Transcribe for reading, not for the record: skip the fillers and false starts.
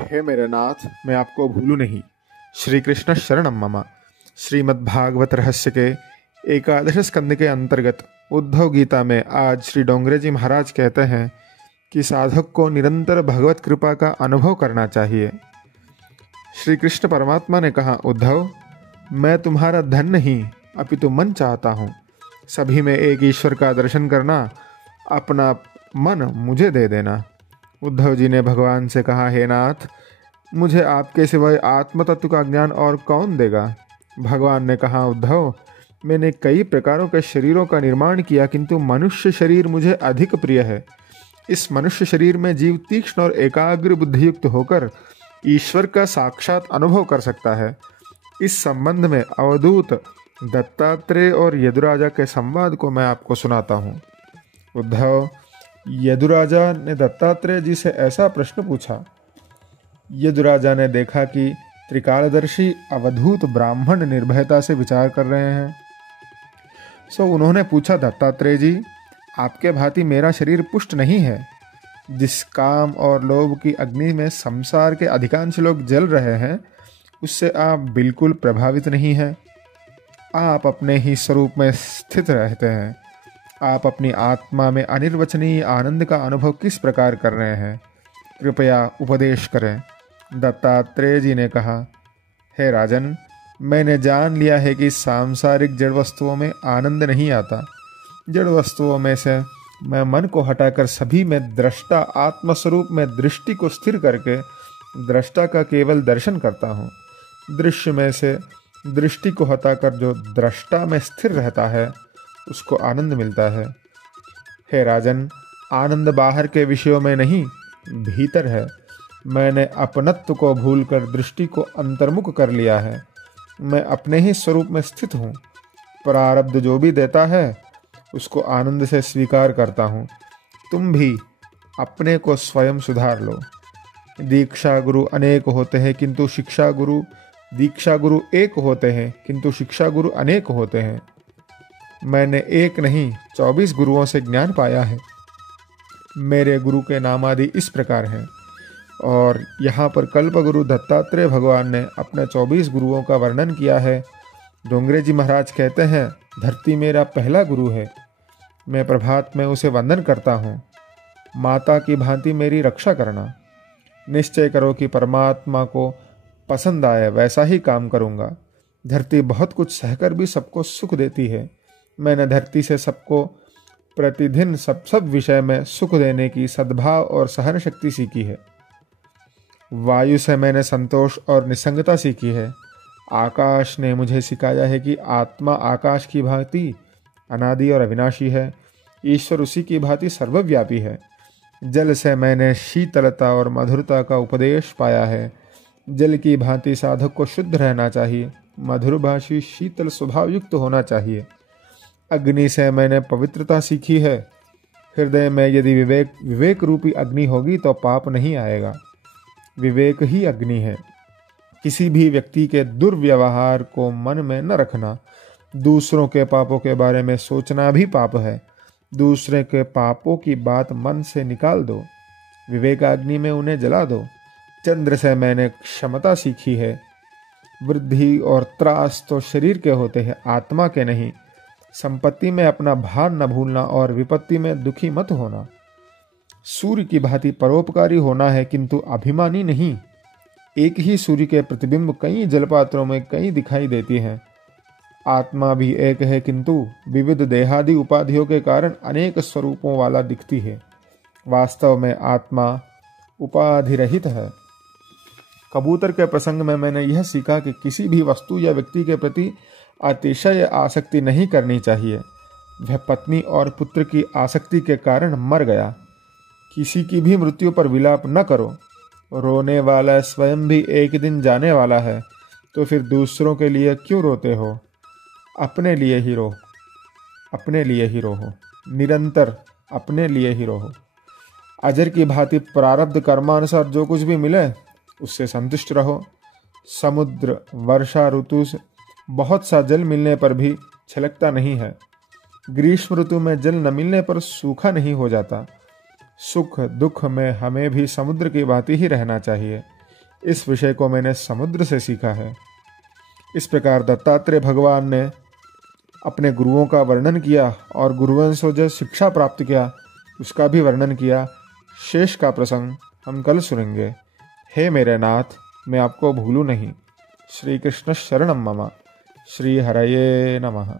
हे मेरे नाथ, मैं आपको भूलूं नहीं। श्री कृष्ण शरणम मम। श्रीमद्भागवत रहस्य के एकादश स्कंद के अंतर्गत उद्धव गीता में आज श्री डोंगरे जी महाराज कहते हैं कि साधक को निरंतर भगवत कृपा का अनुभव करना चाहिए। श्री कृष्ण परमात्मा ने कहा, उद्धव, मैं तुम्हारा धन नहीं अपितु मन चाहता हूँ। सभी में एक ईश्वर का दर्शन करना, अपना मन मुझे दे देना। उद्धव जी ने भगवान से कहा, हे नाथ, मुझे आपके सिवाय आत्म तत्व का ज्ञान और कौन देगा। भगवान ने कहा, उद्धव, मैंने कई प्रकारों के शरीरों का निर्माण किया, किंतु मनुष्य शरीर मुझे अधिक प्रिय है। इस मनुष्य शरीर में जीव तीक्ष्ण और एकाग्र बुद्धियुक्त होकर ईश्वर का साक्षात अनुभव कर सकता है। इस संबंध में अवधूत दत्तात्रेय और यदुराजा के संवाद को मैं आपको सुनाता हूँ। उद्धव, यदुराजा ने दत्तात्रेय जी से ऐसा प्रश्न पूछा। यदुराजा ने देखा कि त्रिकालदर्शी अवधूत ब्राह्मण निर्भयता से विचार कर रहे हैं, सो उन्होंने पूछा, दत्तात्रेय जी, आपके भांति मेरा शरीर पुष्ट नहीं है। जिस काम और लोभ की अग्नि में संसार के अधिकांश लोग जल रहे हैं, उससे आप बिल्कुल प्रभावित नहीं हैं। आप अपने ही स्वरूप में स्थित रहते हैं। आप अपनी आत्मा में अनिर्वचनीय आनंद का अनुभव किस प्रकार कर रहे हैं, कृपया उपदेश करें। दत्तात्रेय जी ने कहा, हे राजन, मैंने जान लिया है कि सांसारिक जड़ वस्तुओं में आनंद नहीं आता। जड़ वस्तुओं में से मैं मन को हटाकर सभी में दृष्टा आत्मस्वरूप में दृष्टि को स्थिर करके दृष्टा का केवल दर्शन करता हूँ। दृश्य में से दृष्टि को हटाकर जो दृष्टा में स्थिर रहता है, उसको आनंद मिलता है। हे राजन, आनंद बाहर के विषयों में नहीं, भीतर है। मैंने अपनत्व को भूलकर दृष्टि को अंतर्मुख कर लिया है। मैं अपने ही स्वरूप में स्थित हूँ। प्रारब्ध जो भी देता है, उसको आनंद से स्वीकार करता हूँ। तुम भी अपने को स्वयं सुधार लो। दीक्षा गुरु अनेक होते हैं, किंतु शिक्षा गुरु दीक्षा गुरु एक होते हैं, किंतु शिक्षा गुरु अनेक होते हैं। मैंने एक नहीं 24 गुरुओं से ज्ञान पाया है। मेरे गुरु के नाम आदि इस प्रकार हैं। और यहाँ पर कल्पगुरु दत्तात्रेय भगवान ने अपने 24 गुरुओं का वर्णन किया है। डोंगरे जी महाराज कहते हैं, धरती मेरा पहला गुरु है। मैं प्रभात में उसे वंदन करता हूँ। माता की भांति मेरी रक्षा करना। निश्चय करो कि परमात्मा को पसंद आए वैसा ही काम करूँगा। धरती बहुत कुछ सहकर भी सबको सुख देती है। मैंने धरती से सबको प्रतिदिन सब विषय में सुख देने की सद्भाव और सहन शक्ति सीखी है। वायु से मैंने संतोष और निसंगता सीखी है। आकाश ने मुझे सिखाया है कि आत्मा आकाश की भांति अनादि और अविनाशी है। ईश्वर उसी की भांति सर्वव्यापी है। जल से मैंने शीतलता और मधुरता का उपदेश पाया है। जल की भांति साधक को शुद्ध रहना चाहिए। मधुरभाषी शीतल स्वभाव युक्त होना चाहिए। अग्नि से मैंने पवित्रता सीखी है। हृदय में यदि विवेक रूपी अग्नि होगी तो पाप नहीं आएगा। विवेक ही अग्नि है। किसी भी व्यक्ति के दुर्व्यवहार को मन में न रखना। दूसरों के पापों के बारे में सोचना भी पाप है। दूसरे के पापों की बात मन से निकाल दो। विवेकाग्नि में उन्हें जला दो। चंद्र से मैंने क्षमता सीखी है। वृद्धि और त्रास तो शरीर के होते हैं, आत्मा के नहीं। संपत्ति में अपना भार न भूलना और विपत्ति में दुखी मत होना। सूर्य की भांति परोपकारी होना है, किंतु अभिमानी नहीं। एक ही सूर्य के प्रतिबिंब कई जलपात्रों में कई दिखाई देती हैं। आत्मा भी एक है, किंतु विविध देहादि उपाधियों के कारण अनेक स्वरूपों वाला दिखती है। वास्तव में आत्मा उपाधि रहित है। कबूतर के प्रसंग में मैंने यह सीखा कि किसी भी वस्तु या व्यक्ति के प्रति अतिशय आसक्ति नहीं करनी चाहिए। वह पत्नी और पुत्र की आसक्ति के कारण मर गया। किसी की भी मृत्यु पर विलाप न करो। रोने वाला स्वयं भी एक दिन जाने वाला है, तो फिर दूसरों के लिए क्यों रोते हो। अपने लिए ही रो, अपने लिए ही रोहो। निरंतर अपने लिए ही रोहो। अजर की भांति प्रारब्ध कर्मानुसार जो कुछ भी मिले उससे संतुष्ट रहो। समुद्र वर्षा ऋतु से बहुत सा जल मिलने पर भी छलकता नहीं है। ग्रीष्म ऋतु में जल न मिलने पर सूखा नहीं हो जाता। सुख दुख में हमें भी समुद्र की भांति ही रहना चाहिए। इस विषय को मैंने समुद्र से सीखा है। इस प्रकार दत्तात्रेय भगवान ने अपने गुरुओं का वर्णन किया और गुरुओं से जो शिक्षा प्राप्त किया उसका भी वर्णन किया। शेष का प्रसंग हम कल सुनेंगे। हे मेरे नाथ, मैं आपको भूलूं नहीं। श्री कृष्ण शरणम मम। श्री हरये नमः।